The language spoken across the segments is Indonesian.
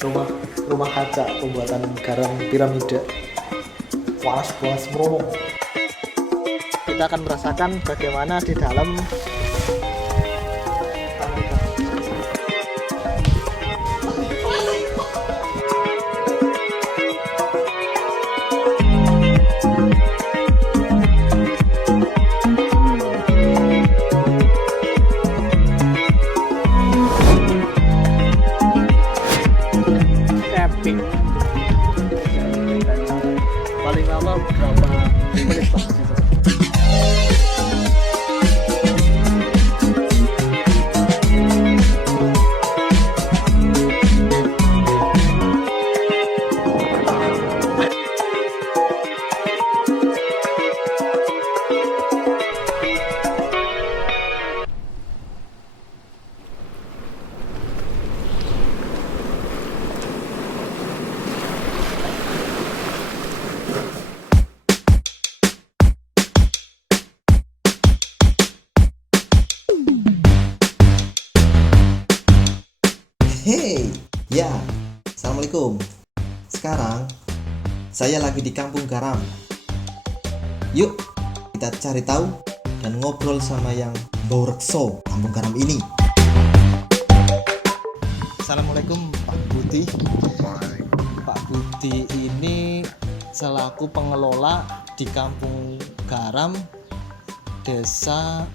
rumah rumah kaca pembuatan garam piramida. Panas merono. Kita akan merasakan bagaimana di dalam epic. Paling lama berapa menit Pak? Hey, ya, assalamualaikum. Sekarang saya lagi di Kampung Garam. Yuk, kita cari tahu dan ngobrol sama yang bawa rekso Kampung Garam ini. Assalamualaikum Pak Budi. Pak Budi ini selaku pengelola di Kampung Garam Desa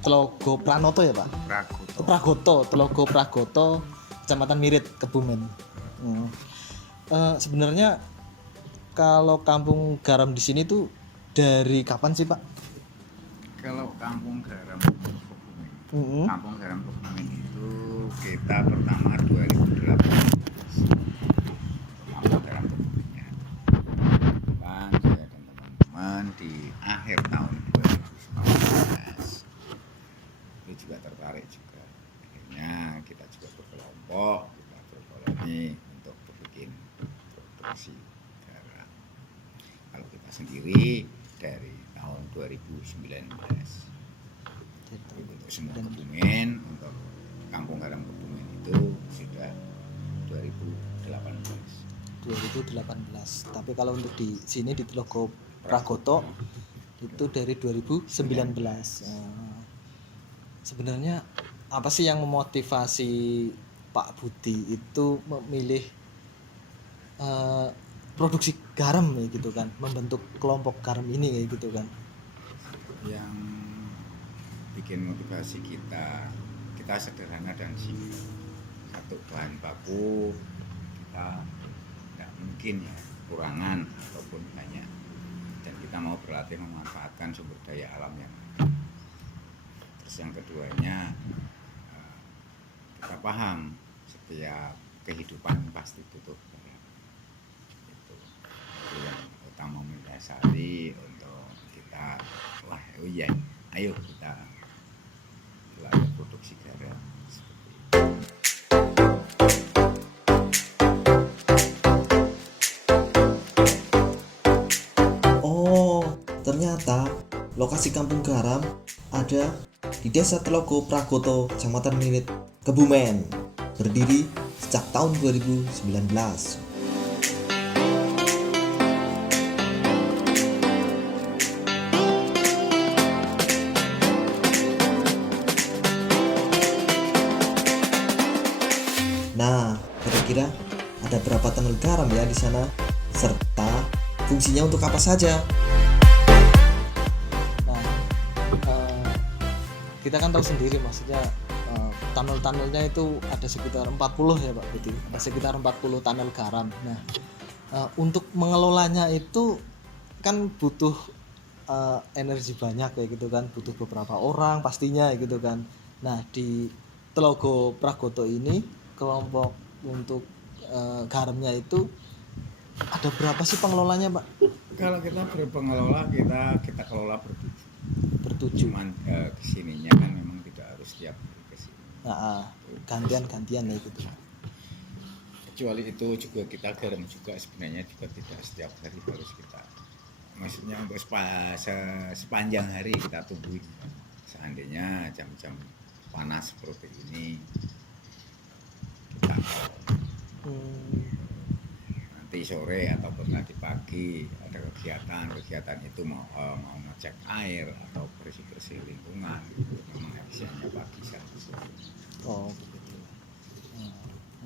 Tlogo Pranoto ya Pak? Tlogo Pragoto, Kecamatan Mirit, Kebumen. Sebenarnya kalau Kampung Garam di sini tuh dari kapan sih Pak? Kalau Kampung Garam Kebumen, Kampung Garam Kebumen itu kita pertama 2018 Kampung Garam Kebumennya. Bang, saya dan teman-teman di akhir tahun 2019 itu juga tertarik juga. Akhirnya kita juga berkelompok, kita berkoloni untuk bikin produksi garam. Kalau kita sendiri dari tahun 2019 untuk semua Kebumen, untuk Kampung Garam Kebumen itu sudah 2018. Tapi kalau untuk di sini di Tlogo Pragoto itu dari 2019. Sebenarnya apa sih yang memotivasi Pak Budi itu memilih produksi garam ya gitu kan, membentuk kelompok garam ini kayak gitu kan? Yang bikin motivasi kita sederhana dan simpel. Satu, bahan baku kita tidak mungkin ya kurangan ataupun banyak, dan kita mau berlatih memanfaatkan sumber daya alam yang ada. Terus yang keduanya, kita paham setiap kehidupan pasti butuh garam. Itu yang utama mendasari untuk kita, ayo kita belajar produksi garam. Oh, ternyata lokasi Kampung Garam ada di Desa Tlogo Pragoto, Kecamatan Mirit, Kebumen, berdiri sejak tahun 2019. Nah, kira-kira ada berapa tunnel garam ya di sana? Serta fungsinya untuk apa saja? Nah, kita kan tahu sendiri maksudnya tunnel-tunnelnya itu ada sekitar 40 ya Pak Budi. Ada sekitar 40 tunnel garam. Nah, untuk mengelolanya itu kan butuh energi banyak kayak gitu kan, butuh beberapa orang pastinya gitu kan. Nah, di Tlogo Pragoto ini kelompok untuk garamnya itu ada berapa sih pengelolanya Pak? Kalau kita berpengelola, kita kelola Bertujuh. cuman kesininya kan memang tidak harus setiap hari kesini. Gantian ya gitu. Kecuali itu juga kita garam juga sebenarnya juga tidak setiap hari harus kita, maksudnya untuk sepanjang hari kita tungguin. Seandainya jam-jam panas seperti ini kita Hmm. Nanti sore ataupun tadi pagi ada kegiatan itu mau ngecek air atau bersih lingkungan, itu memang efisiennya pagi saja. Oh begitu.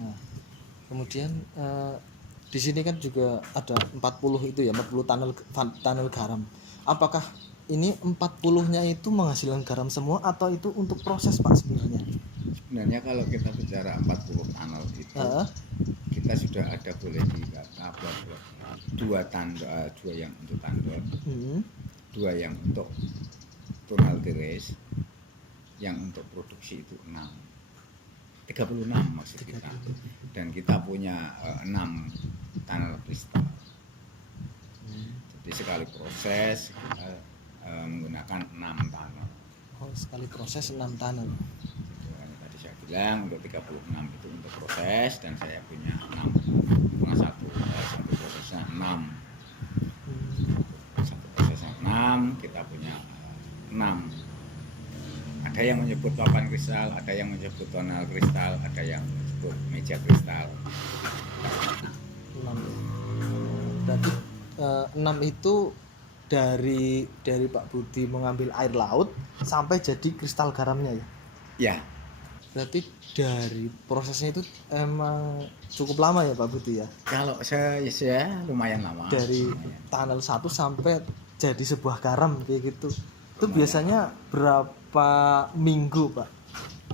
Nah, kemudian di sini kan juga ada 40 itu ya, 40 tunnel garam. Apakah ini 40-nya itu menghasilkan garam semua atau itu untuk proses Pak sebenarnya? Sebenarnya kalau kita bicara 40 tunnel itu Heeh. kita sudah ada boleh dikata bahwa dua yang untuk tandon, Hmm. dua yang untuk tunnel teres, yang untuk produksi itu 36 maksud kita. Dan kita punya 6 tunnel kristal. Jadi sekali proses kita menggunakan 6 tunnel. Oh, sekali proses 6 tunnel. Jadi, tadi saya bilang untuk 36 itu untuk proses, dan saya punya 6. Satu prosesnya 6. Satu prosesnya 6, kita punya 6. Ada yang menyebut papan kristal, ada yang menyebut tonal kristal, ada yang menyebut meja kristal. 6. Berarti 6 itu dari Pak Budi mengambil air laut sampai jadi kristal garamnya ya. Ya, Berarti dari prosesnya itu emang cukup lama ya Pak Budi ya. kalau saya lumayan lama. Dari tunnel 1 sampai jadi sebuah garam kayak gitu. Itu biasanya berapa minggu Pak?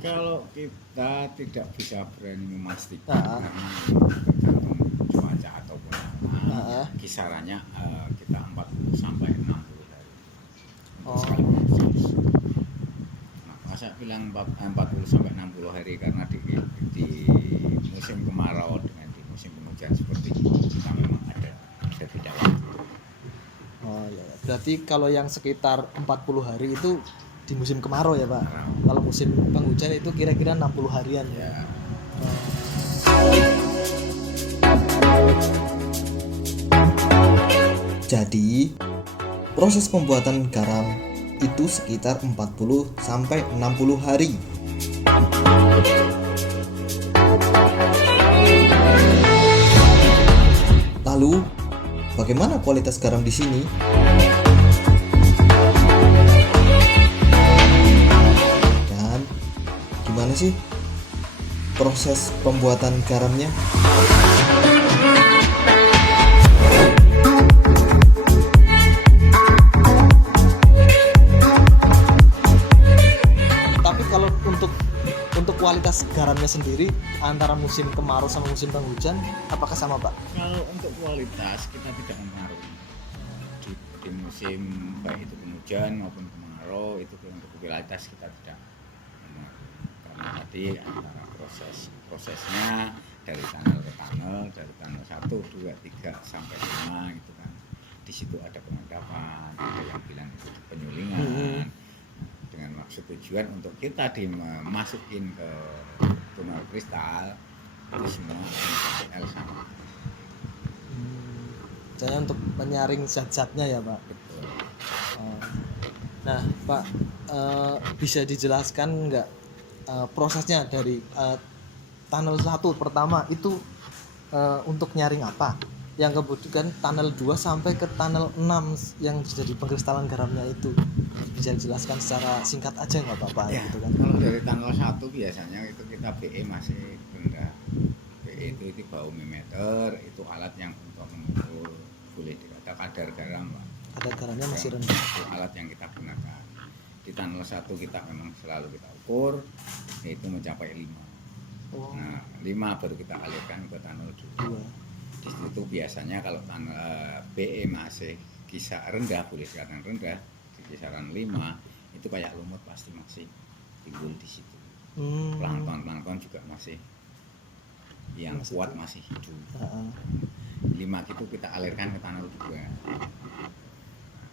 Kalau kita tidak bisa berani memastikan Ah. karena tergantung cuaca ataupun Ah. kisarannya kita 40 sampai 60 hari. Oh. Sekali proses. Nah, saya bilang 40 sampai 60 hari karena di musim kemarau dengan di musim penghujan seperti ini kita memang ada beda waktu. Oh ya. Berarti kalau yang sekitar 40 hari itu di musim kemarau ya Pak. Kemarau. Kalau musim penghujan itu kira-kira 60 harian ya. Ya, Jadi, proses pembuatan garam itu sekitar 40 sampai 60 hari. Lalu, bagaimana kualitas garam di sini? Dan gimana sih proses pembuatan garamnya? Tapi kalau untuk kualitas garamnya sendiri antara musim kemarau sama musim penghujan apakah sama Pak? kalau untuk kualitas kita tidak mempengaruhi di musim baik itu penghujan maupun kemarau, itu untuk kualitas kita tidak mempengaruhi karena tadi antara prosesnya dari tunnel ke tunnel, dari tunnel 1, 2, 3 sampai 5 gitu kan, di situ ada pengendapan, ada yang bilang itu penyulingan dengan maksud tujuan untuk kita dimasukin ke tunnel kristal itu semua NaCl sama. Saya untuk menyaring zat-zatnya ya Pak. Betul. Oh. Nah Pak, bisa dijelaskan nggak prosesnya dari tunnel 1 pertama itu untuk nyaring apa? Yang kemudian tunnel 2 sampai ke tunnel 6 yang jadi pengkristalan garamnya itu bisa dijelaskan secara singkat aja nggak Bapak Ya, gitu kan? kalau dari tunnel 1 biasanya itu kita BE masih rendah. BE itu di bawah meter, itu alat yang untuk mengukur, boleh dikata kadar garam Pak. Kadar garamnya masih rendah. Itu alat yang kita gunakan. Di tunnel 1 kita memang selalu kita ukur, yaitu mencapai 5. Oh, Nah, 5 baru kita alirkan ke tunnel 2. 2. Di situ biasanya kalau tunnel BE masih kisar rendah, boleh dikatakan rendah, di kisaran 5, itu kayak lumut pasti masih timbul di situ. Plankton juga masih yang Masih kuat hidup. masih hidup. Heeh. 5 itu kita alirkan ke tunnel 2.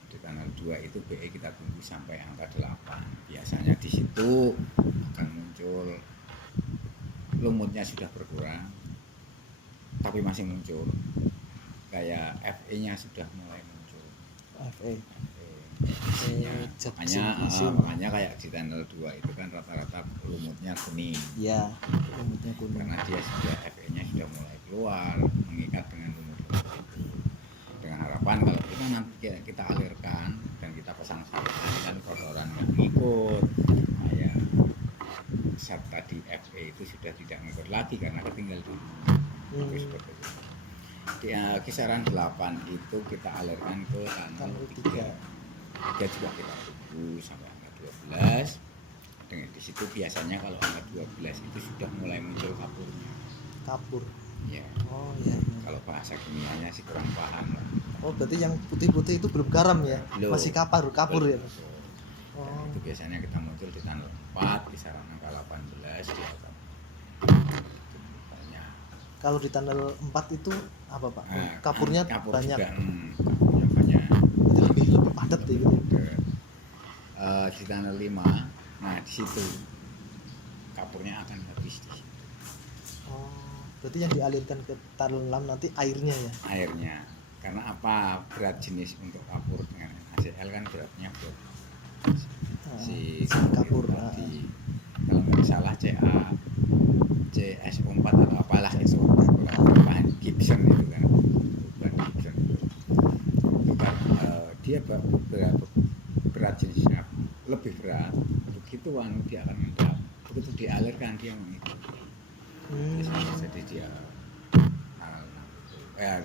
Di tunnel 2 itu BE kita tunggu sampai angka 8. Biasanya di situ akan muncul lumutnya sudah berkurang, tapi masih muncul. Kayak FE-nya sudah mulai muncul. FE. zat makanya kayak di tunnel 2 itu kan rata-rata lumutnya kuning ya, lumutnya kuning. karena dia sudah FE-nya sudah mulai keluar mengikat dengan lumut-lumut itu. Dengan harapan kalau kita nanti kita alirkan dan kita pasang saringan kan kotoran yang ngikut kayak zat tadi FE itu sudah tidak ngikut lagi karena ketinggal dulu. Tapi seperti itu. Di kisaran 8 itu kita alirkan ke tunnel 3. 3 juga kita tunggu sampai angka 12. Dengan di situ biasanya kalau angka 12 itu sudah mulai muncul kapurnya. Kapur. Ya. Oh iya. Kalau bahasa kimianya sih kurang paham lah. Oh berarti yang putih-putih itu belum garam ya? Belum. Masih kapur ya? Betul. Oh. Dan itu biasanya kita muncul di tunnel 4 kisaran angka 18 di atas. Kalau di tunnel 4 itu apa Pak? Nah, Kapurnya kapur banyak. juga, kapurnya banyak. Itu lebih padat ya gitu. Di tunnel 5, nah di situ kapurnya akan habis di situ. Oh, berarti yang dialirkan ke tunnel 6 nanti airnya ya? Airnya. Karena apa? Berat jenis untuk kapur dengan NaCl kan beratnya berat. Si kapur tadi kalau nggak salah CS4 atau apalah itu bahan Gibson itu kan bahan Gibson itu kan dia berat jenisnya lebih berat begitu dia akan mengendap begitu dialirkan dia mengikut jadi dia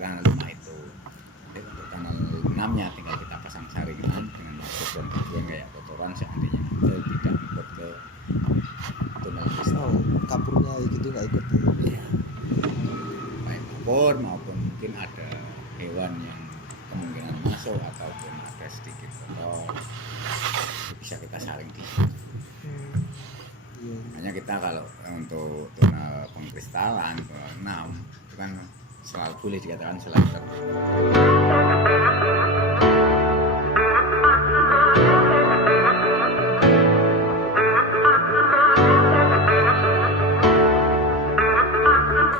tanggal 5 itu jadi untuk tanggal 6 nya tinggal kita pasang saringan dengan maksud dan tujuan kayak kotoran seandainya tidak ikut ke tunnel kristal. Kapurnya gitu nggak ikut ya. Baik kapur maupun mungkin ada hewan yang kemungkinan masuk ataupun ada sedikit kotor itu bisa kita saring di situ. Hanya kita kalau untuk tunnel pengkristalan ke 6 itu kan selalu boleh dikatakan selalu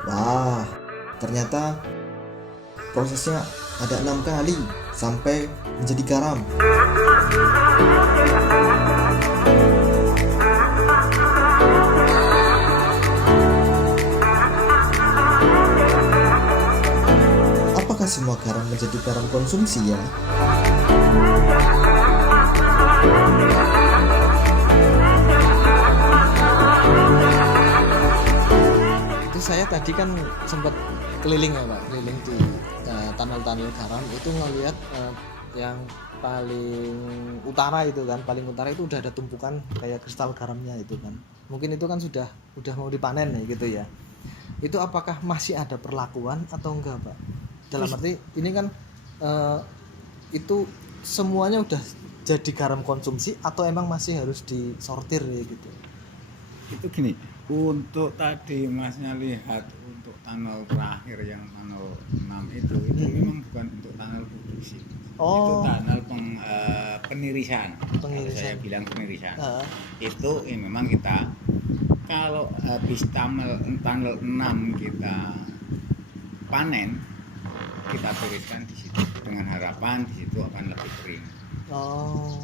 Wah, ternyata prosesnya ada 6 kali sampai menjadi garam. Apakah semua garam menjadi garam konsumsi ya? Saya tadi kan sempat keliling ya Pak, keliling di tunnel-tunnel garam itu ngelihat yang paling utara itu kan, paling utara itu udah ada tumpukan kayak kristal garamnya itu kan. Mungkin itu kan sudah mau dipanen ya gitu ya. Itu apakah masih ada perlakuan atau enggak Pak? Dalam arti ini kan itu semuanya udah jadi garam konsumsi atau emang masih harus disortir ya gitu? Itu gini, untuk tadi masnya lihat untuk tunnel terakhir yang tunnel 6 itu memang bukan untuk tunnel produksi. Itu tunnel penirisan. Saya bilang penirisan. Itu memang kita kalau habis tunnel 6 kita panen, kita tiriskan di situ dengan harapan di situ akan lebih kering.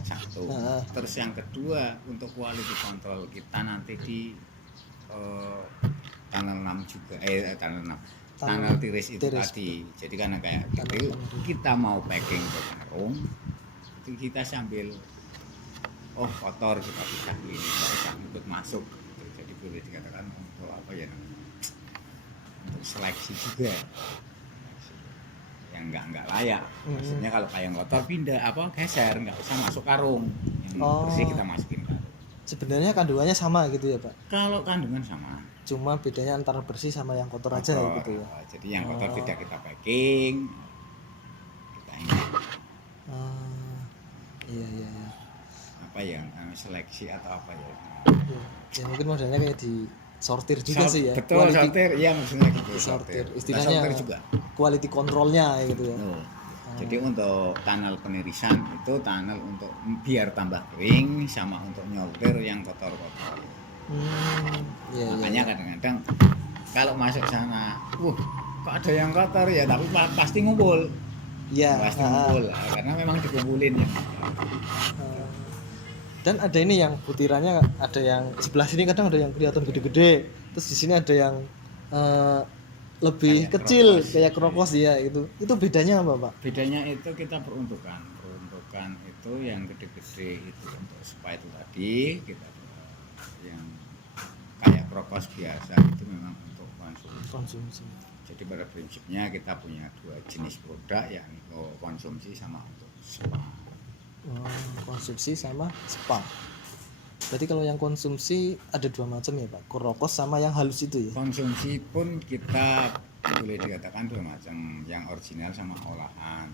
Satu. Terus yang kedua untuk quality control kita nanti di tunnel 6 juga tunnel tiris itu tadi. Jadi karena kayak gitu kita mau packing ke karung itu kita sambil kotor kita bisa ini bisa ikut masuk. Jadi boleh dikatakan untuk apa ya? Untuk seleksi juga. Yang enggak layak. Maksudnya kalau kayak kotor pindah geser, enggak usah masuk karung. Yang bersih kita masukin karung. Sebenarnya kandungannya sama gitu ya Pak? Kalau kandungan sama. Cuma bedanya antara bersih sama yang kotor aja gitu ya. Jadi yang kotor tidak kita packing. Kita ini. Iya. Apa ya? Seleksi atau apa ya? Ya mungkin modelnya kayak di sortir juga sih ya. Betul, sortir. Iya maksudnya gitu. Sortir. Istilahnya sortir juga. Quality controlnya gitu ya. Jadi untuk tunnel penirisan itu tunnel untuk biar tambah kering sama untuk nyortir yang kotor-kotor. Makanya kadang-kadang kalau masuk sana, kok ada yang kotor ya, tapi pasti ngumpul. Iya, pasti ngumpul. Karena memang dikumpulin ya. Dan ada ini yang butirannya ada yang sebelah sini kadang ada yang kelihatan gede-gede, terus di sini ada yang eh, lebih Kayak kecil krokos. kayak krokos ya itu bedanya apa Pak? Bedanya itu kita peruntukan itu yang gede-gede itu untuk spa itu tadi, kita yang kayak krokos biasa itu memang untuk Konsumsi. jadi pada prinsipnya kita punya dua jenis produk, yakni konsumsi sama untuk spa. Konsumsi sama spa. Berarti kalau yang konsumsi ada dua macam ya Pak, krokos sama yang halus itu ya. Konsumsi pun kita boleh dikatakan dua macam, yang original sama olahan.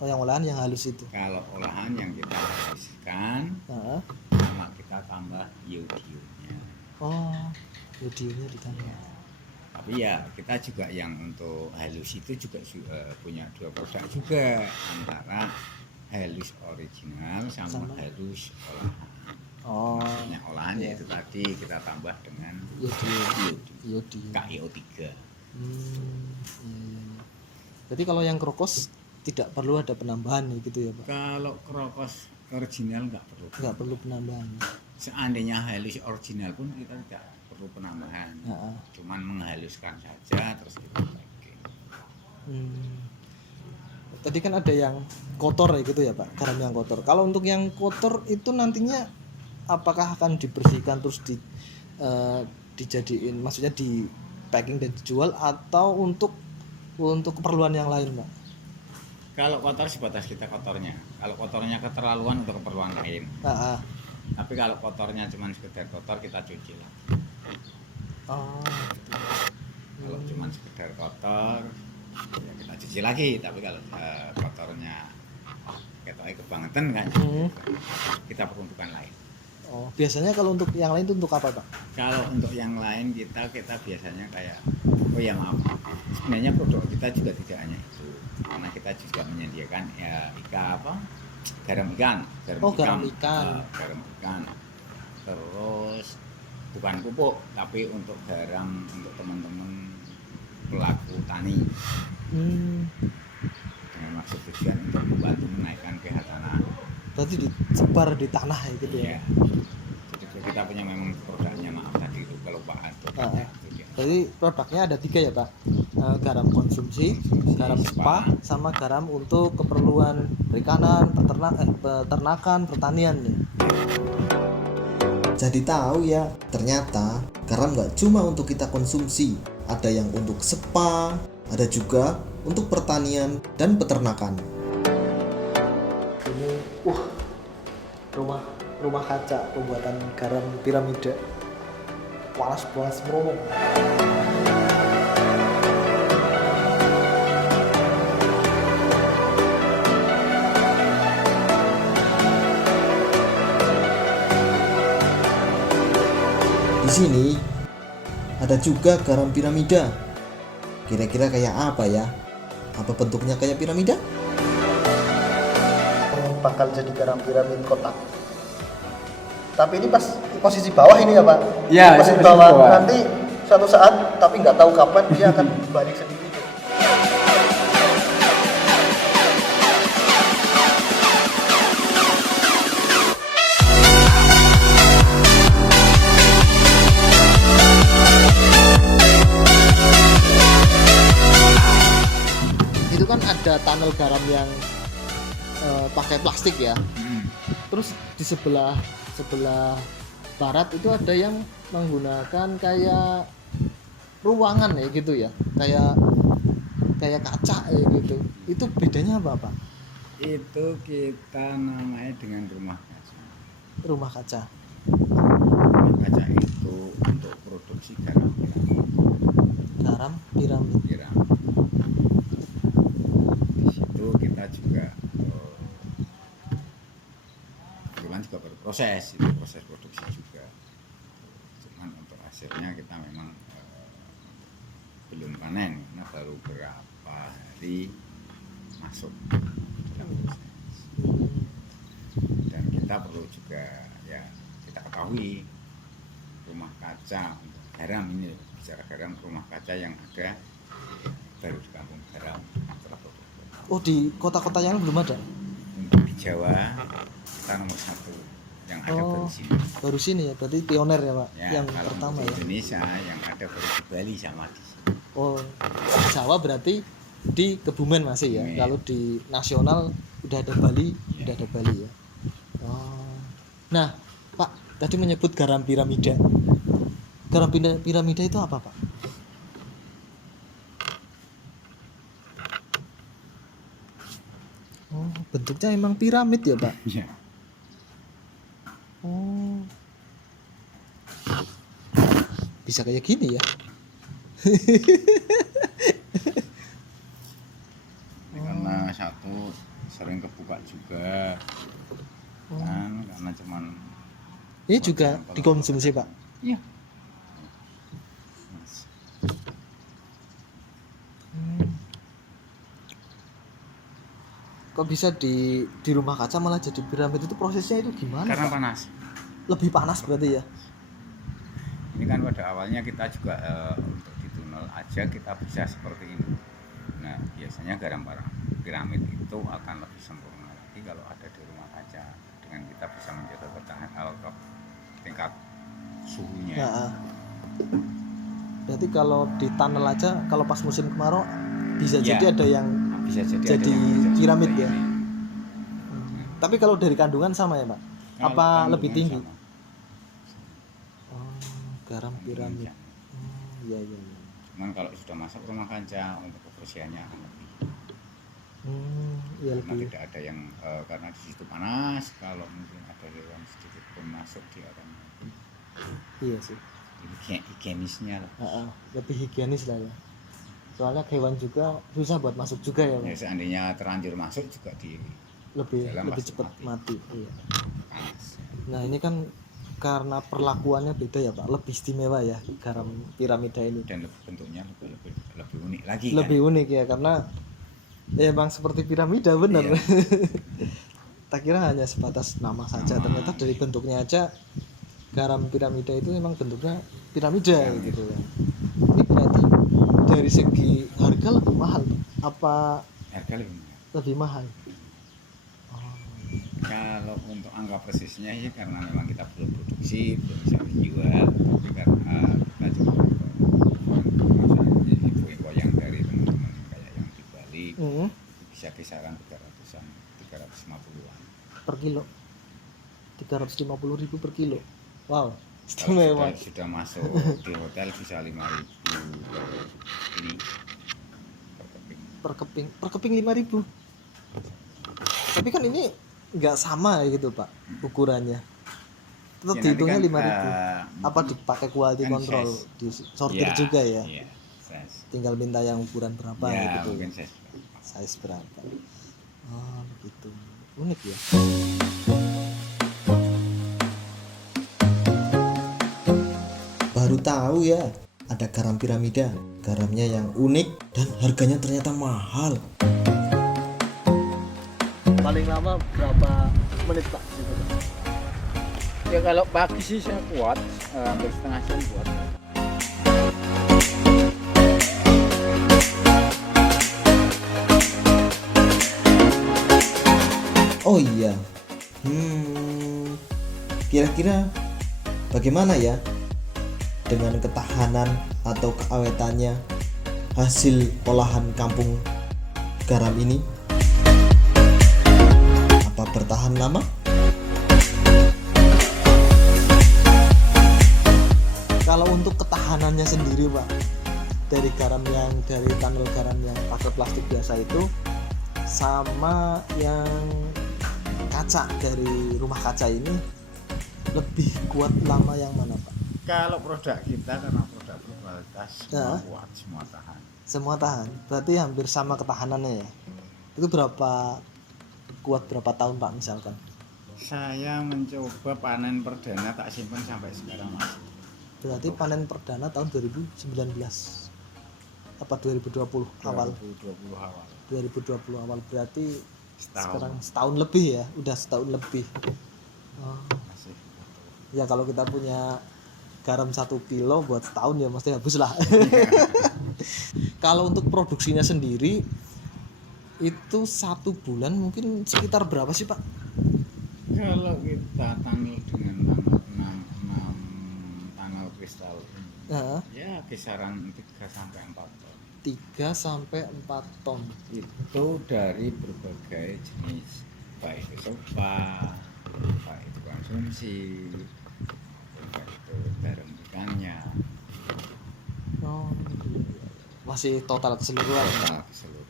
Oh yang olahan yang halus itu. Kalau olahan yang kita habiskan Heeh. sama kita tambah iodionya. Oh audionya ditambah. Tapi ya kita juga yang untuk halus itu juga punya dua produk juga, antara halus original sama halus olahan. Oh Maksudnya olahan iya. yaitu tadi kita tambah dengan Iodium. KIO3. Iya. Jadi kalau yang krokos tidak perlu ada penambahan gitu ya Pak. Kalau krokos original Nggak perlu penambahan. Seandainya halus original pun kita tidak perlu penambahan. Heeh. Cuman menghaluskan saja terus kita pakai. Tadi kan ada yang kotor ya gitu ya Pak, garam yang kotor. Kalau untuk yang kotor itu nantinya apakah akan dibersihkan terus dijadiin, maksudnya di packing dan dijual atau untuk keperluan yang lain Pak? Kalau kotor sebatas kita kotornya. Kalau kotornya keterlaluan untuk keperluan lain. Nah, Tapi kalau kotornya cuma sekedar kotor kita cuci lah. oh, gitu. Kalau cuma sekedar kotor ya kita cuci lagi. Tapi kalau kotornya ketoknya kebangetan kan, kita peruntukan lain. Oh, biasanya kalau untuk yang lain itu untuk apa Pak? Kalau untuk yang lain kita biasanya kayak, oh ya maaf, sebenarnya produk kita juga tidak hanya itu, karena kita juga menyediakan ya garam ikan, Garam ikan. garam ikan, terus bukan pupuk tapi untuk garam untuk teman-teman pelaku tani, dengan maksud tujuan untuk membantu menaikkan pH tanah. Berarti disebar di tanah ya gitu ya? Ya. Jadi kita punya memang produknya, maaf tadi itu kelupaan produknya. Jadi produknya ada 3 ya Pak, garam konsumsi, garam spa, sama garam untuk keperluan perikanan, peternakan, pertanian ya. Jadi tahu ya, ternyata garam nggak cuma untuk kita konsumsi, ada yang untuk spa, ada juga untuk pertanian dan peternakan. Ini rumah kaca pembuatan garam piramida. Panas merono. Di sini ada juga garam piramida. Kira-kira kayak apa ya? Apa bentuknya kayak piramida? Bakal jadi garam piramid kotak. Tapi ini pas posisi bawah ini ya Pak? Ya, posisi posisi bawah. bawah. Nanti suatu saat, tapi nggak tahu kapan dia akan balik sendiri. Itu kan ada tunnel garam yang pakai plastik ya. Terus di sebelah barat itu ada yang menggunakan kayak ruangan ya gitu ya, kayak kaca ya gitu. Itu bedanya apa Pak? Itu kita namanya dengan rumah kaca. Rumah kaca. Rumah kaca itu untuk produksi garam Garam piramid. Di situ kita juga kebetulan juga berproses, itu proses produksi juga. Cuman untuk hasilnya kita memang belum panen, karena baru berapa hari masuk dalam proses. Dan kita perlu juga ya kita ketahui rumah kaca untuk garam ini, bicara garam, rumah kaca yang ada baru di kampung garam setelah produk. Oh, di kota-kota yang belum ada. Untuk di Jawa kita nomor 1 yang ada baru Oh, sini. baru sini ya. Berarti pioner ya, Pak. Ya, Yang kalau pertama untuk ya. Indonesia yang ada baru di Bali sama di sini. Oh, Jawa berarti di Kebumen masih ya. Kebumen. Kalau di nasional udah ada Bali, Iya. udah ada Bali ya. Oh. Nah, Pak, tadi menyebut garam piramida. Garam piramida itu apa, Pak? Oh, bentuknya emang piramid ya, Pak? Iya. Oh. Bisa kayak gini ya? Ini karena satu sering kebuka juga kan, karena cuman Ini juga dikonsumsi, Pak. iya. Mas. Kok bisa di rumah kaca malah jadi piramid, itu prosesnya itu gimana, Karena Pak? panas. Lebih panas berarti ya? Ini kan pada awalnya kita juga untuk di tunnel aja kita bisa seperti ini. Nah, biasanya garam piramid itu akan lebih sempurna lagi kalau ada di rumah kaca, dengan kita bisa menjaga ketahanan tingkat suhunya. Nah, berarti kalau di tunnel aja, kalau pas musim kemarau bisa Ya. jadi ada yang Bisa jadi Jadi ada yang bisa piramid seperti ya? ini. Tapi kalau dari kandungan sama ya, Pak? Kalau Apa kandungan lebih tinggi? sama. Oh, garam piramid. Kandungan Iya, iya, iya. Cuman kalau sudah masuk rumah kaca untuk kebersihannya akan lebih. Iya Karena lebih. tidak ada yang karena di situ panas, kalau mungkin ada hewan sedikit pun masuk dia akan Iya sih. higienisnya lah. Lebih higienis lah ya. Soalnya hewan juga susah buat masuk juga ya, Ya, Pak. seandainya terlanjur masuk juga di Lebih dalam lebih pasti cepat mati. Iya. panas. Nah, ini kan karena perlakuannya beda ya, Pak. Lebih istimewa ya garam piramida ini. Dan bentuknya lebih unik lagi Lebih kan. unik ya, karena ya emang seperti piramida bener. Iya. Tak kira hanya sebatas nama saja, Nama. ternyata dari bentuknya aja garam piramida itu memang bentuknya piramida Piramid. gitu ya. Ini berarti dari segi harga lebih mahal, apa Harga lebih murah. lebih mahal? Oh, Kalau untuk angka persisnya sih karena memang kita belum produksi, belum bisa menjual, tapi karena kita juga info yang dari teman-teman kayak yang di Bali mm, bisa kisaran 300-an, 350-an. per kilo 350.000 per kilo. Wow, Kalau istimewa. sudah masuk di hotel bisa 5.000 ini per keping. Per keping 5.000. Tapi kan ini nggak sama ya gitu, Pak, ukurannya. Tetap Ya, dihitungnya nanti kan, 5.000. Apa dipakai quality kan control, size. di sortir juga ya? Iya, size. Tinggal minta yang ukuran berapa Ya, gitu. mungkin size. Size berapa. Oh, begitu. Unik ya. Baru tahu ya, ada garam piramida. Garamnya yang unik dan harganya ternyata mahal. Paling lama berapa menit, Pak? Gitu, Pak? Ya kalau pagi sih saya kuat, hampir setengah jam kuat. Oh iya, kira-kira bagaimana ya dengan ketahanan atau keawetannya hasil olahan kampung garam ini? Apa bertahan lama? Kalau untuk ketahanannya sendiri, Pak, dari garam yang dari tunnel garam yang pakai plastik biasa itu sama yang kaca dari rumah kaca ini, lebih kuat lama yang mana, Pak? Kalau produk kita karena produk berkualitas Ya. semua kuat, semua tahan. Semua tahan. Berarti hampir sama ketahanannya ya. Itu berapa kuat berapa tahun, Pak, misalkan? Saya mencoba panen perdana tak simpan sampai sekarang masih. Berarti panen perdana tahun 2019 apa 2020 awal? 2020 awal. 2020 awal berarti Setahun. sekarang setahun lebih ya, udah setahun lebih. Oh, Masih. ya kalau kita punya garam 1 kilo buat setahun ya mesti habis lah. Kalau untuk produksinya sendiri itu 1 bulan mungkin sekitar berapa sih Pak? Kalau kita tanel dengan tanel 6 tanel kristal ini, Heeh. ya kisaran 3 sampai 4 ton. 3 sampai 4 ton. Itu dari berbagai jenis, baik itu sofa, baik itu konsumsi, baik itu garam ikannya, Oh, masih total keseluruhan. total keseluruhan.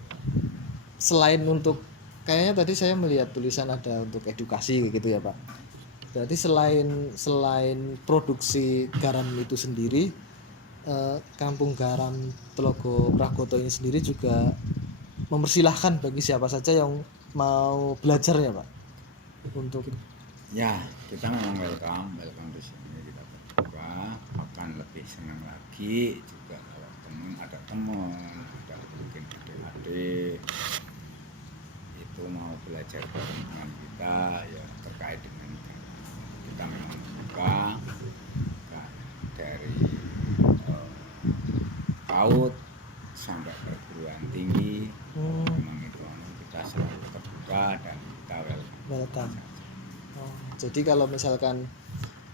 Selain untuk kayaknya tadi saya melihat tulisan ada untuk edukasi gitu ya Pak. Berarti selain produksi garam itu sendiri, Kampung Garam Tlogo Pragoto ini sendiri juga mempersilahkan bagi siapa saja yang mau belajar ya Pak. Untuk Ya, kita memang welcome di sini, kita terbuka, akan lebih senang lagi juga kalau ada teman, ada mungkin adik-adik itu mau belajar bareng dengan kita ya terkait dengan kita memang membuka dari PAUD sampai perguruan tinggi. Memang itu kita selalu terbuka dan kita welcome. Oh, jadi kalau misalkan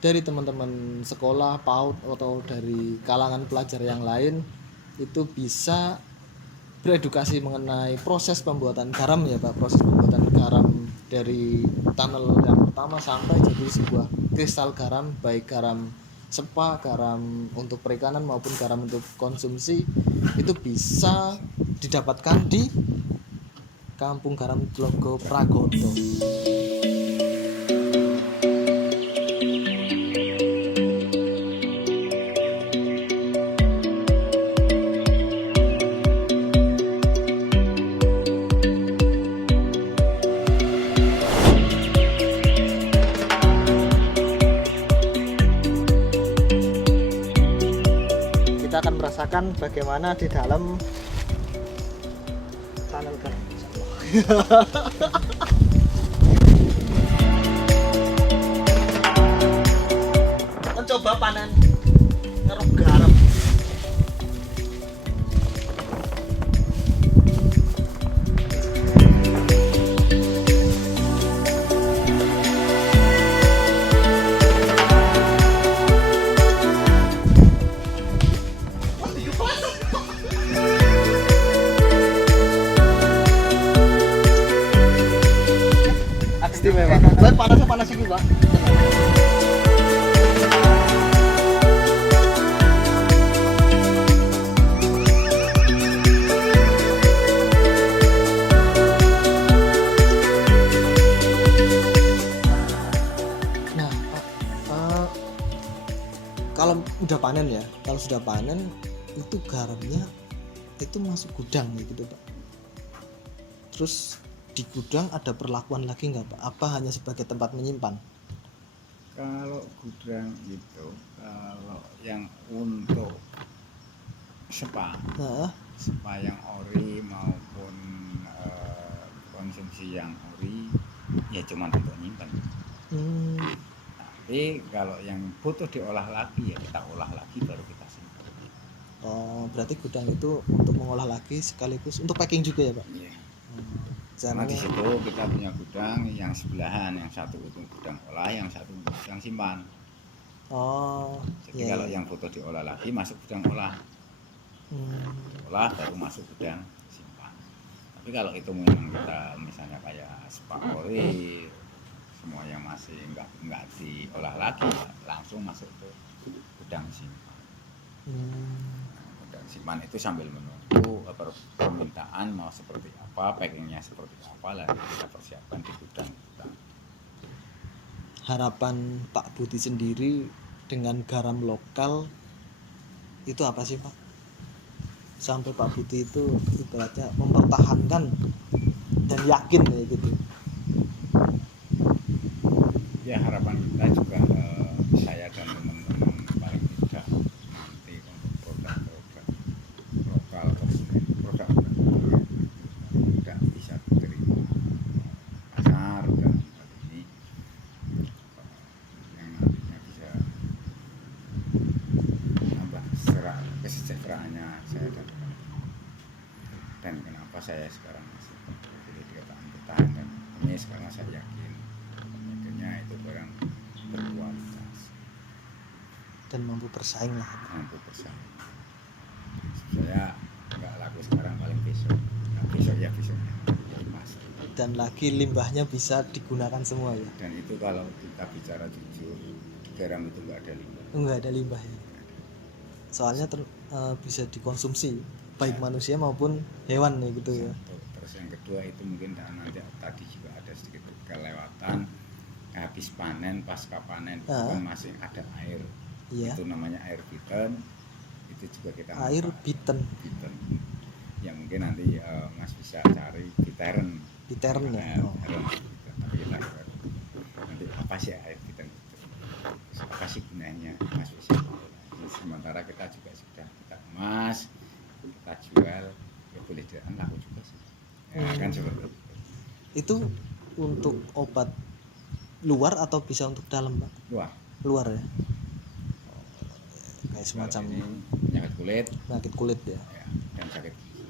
dari teman-teman sekolah PAUD atau dari kalangan pelajar yang lain itu bisa beredukasi mengenai proses pembuatan garam ya Pak, proses pembuatan garam dari tunnel yang pertama sampai jadi sebuah kristal garam, baik garam sepa, garam untuk perikanan maupun garam untuk konsumsi, itu bisa didapatkan di Kampung Garam Tlogo Pragoto. Kita akan merasakan bagaimana di dalam tunnel garam. Mencoba panen ngeruk garam. Istimewa. Saya panas ini Pak. Nah, kalau udah panen ya, kalau sudah panen itu garamnya itu masuk gudang gitu Pak. Terus di gudang ada perlakuan lagi nggak Pak? Apa hanya sebagai tempat menyimpan? Kalau gudang itu, kalau yang untuk spa yang ori maupun konsumsi yang ori ya cuma untuk nyimpan. Tapi kalau yang butuh diolah lagi ya kita olah lagi baru kita simpan. Oh, berarti gudang itu untuk mengolah lagi sekaligus untuk packing juga ya Pak? Iya. Karena di situ kita punya gudang yang sebelahan, yang satu untuk gudang olah, yang satu untuk gudang simpan. Oh. Jadi kalau yang butuh diolah lagi masuk gudang olah. Olah baru masuk gudang simpan. Tapi kalau itu memang kita misalnya kayak spa ori, semua yang masih enggak diolah lagi langsung masuk ke gudang simpan. Gudang simpan itu sambil menunggu permintaan mau seperti apa, packingnya seperti apa, lalu kita persiapkan di gudang kita. Harapan Pak Budi sendiri dengan garam lokal itu apa sih Pak? Sampai Pak Budi itu ibaratnya mempertahankan dan yakin ya gitu. Ya harapan kita juga saya dan teman-teman paling tidak nanti untuk produk-produk lokal produk tidak bisa diterima pasar dalam hal ini yang nantinya bisa menambah kesejahteraannya saya dan kenapa saya sekarang masih optimis karena saya yakinnya itu barang berkualitas dan mampu bersaing lah. mampu bersaing. Saya nggak laku sekarang, paling besok. Nah, besok ya besoknya ya pasti. Dan lagi limbahnya bisa digunakan semua ya. Dan itu kalau kita bicara jujur, garam itu nggak ada limbah. Enggak ada limbah ya. Soalnya bisa dikonsumsi baik manusia maupun hewan nih gitu ya. Satu. Terus yang kedua itu mungkin nanti tadi juga ada sedikit kelewatan, habis panen, pasca panen itu kan masih ada air. Iya. Itu namanya air biten. Itu juga kita Air manfaatkan. biten. Yang mungkin nanti Mas bisa cari biteren. Biteren ya. Oh. Tapi kita nanti apa sih air biten itu? Apa sih gunanya? Mas bisa. Sementara kita juga sudah kita emas, kita jual, ya boleh jalan laku juga sih. Ya, kan seperti itu. Itu untuk obat luar atau bisa untuk dalam, Pak? Luar ya. Kayak semacam Kalau ini penyakit kulit, penyakit kulit ya. ya, dan sakit gigi.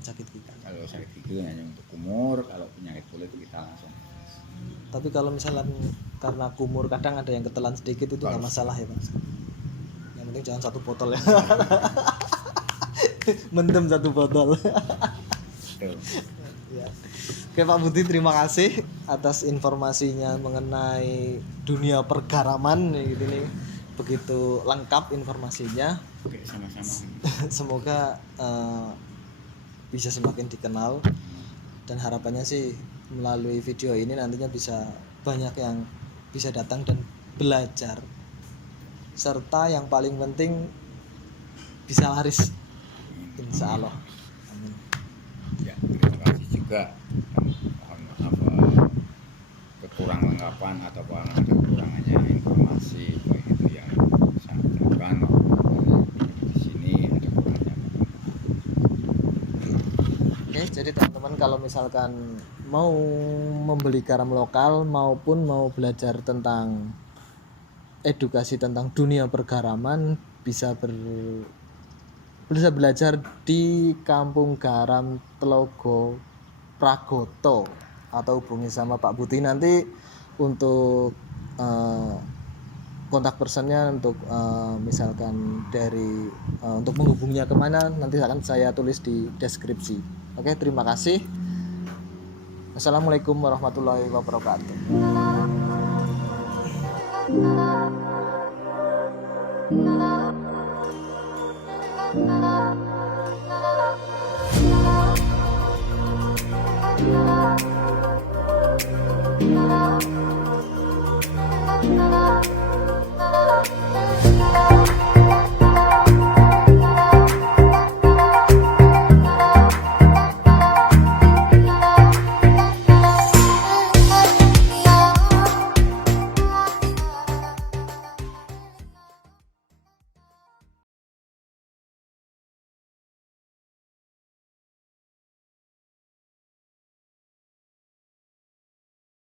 Sakit gigi. Kalau sakit gigi hanya untuk kumur, kalau penyakit kulit kita langsung. Tapi kalau misalnya karena kumur kadang ada yang ketelan sedikit itu nggak masalah ya, Pak. Yang penting jangan satu botol ya. Mendem satu botol. Betul. Ya. Oke Pak Budi, terima kasih atas informasinya mengenai dunia pergaraman gitu nih. Begitu lengkap informasinya. Oke, sama-sama. Semoga bisa semakin dikenal, dan harapannya sih melalui video ini nantinya bisa banyak yang bisa datang dan belajar, serta yang paling penting bisa laris, insya Allah. Amin. Ya, terima kasih juga. Mohon maaf kekurang lengkapan atau ada kekurangannya informasi itu yang saya ucapkan di sini ada kurangnya. Oke, jadi teman-teman kalau misalkan mau membeli garam lokal maupun mau belajar tentang edukasi tentang dunia pergaraman bisa belajar di Kampung Garam Tlogo Pragoto, atau hubungi sama Pak Budi nanti untuk kontak personnya untuk misalkan dari untuk menghubungnya kemana nanti akan saya tulis di deskripsi. Oke, terima kasih. Assalamualaikum warahmatullahi wabarakatuh.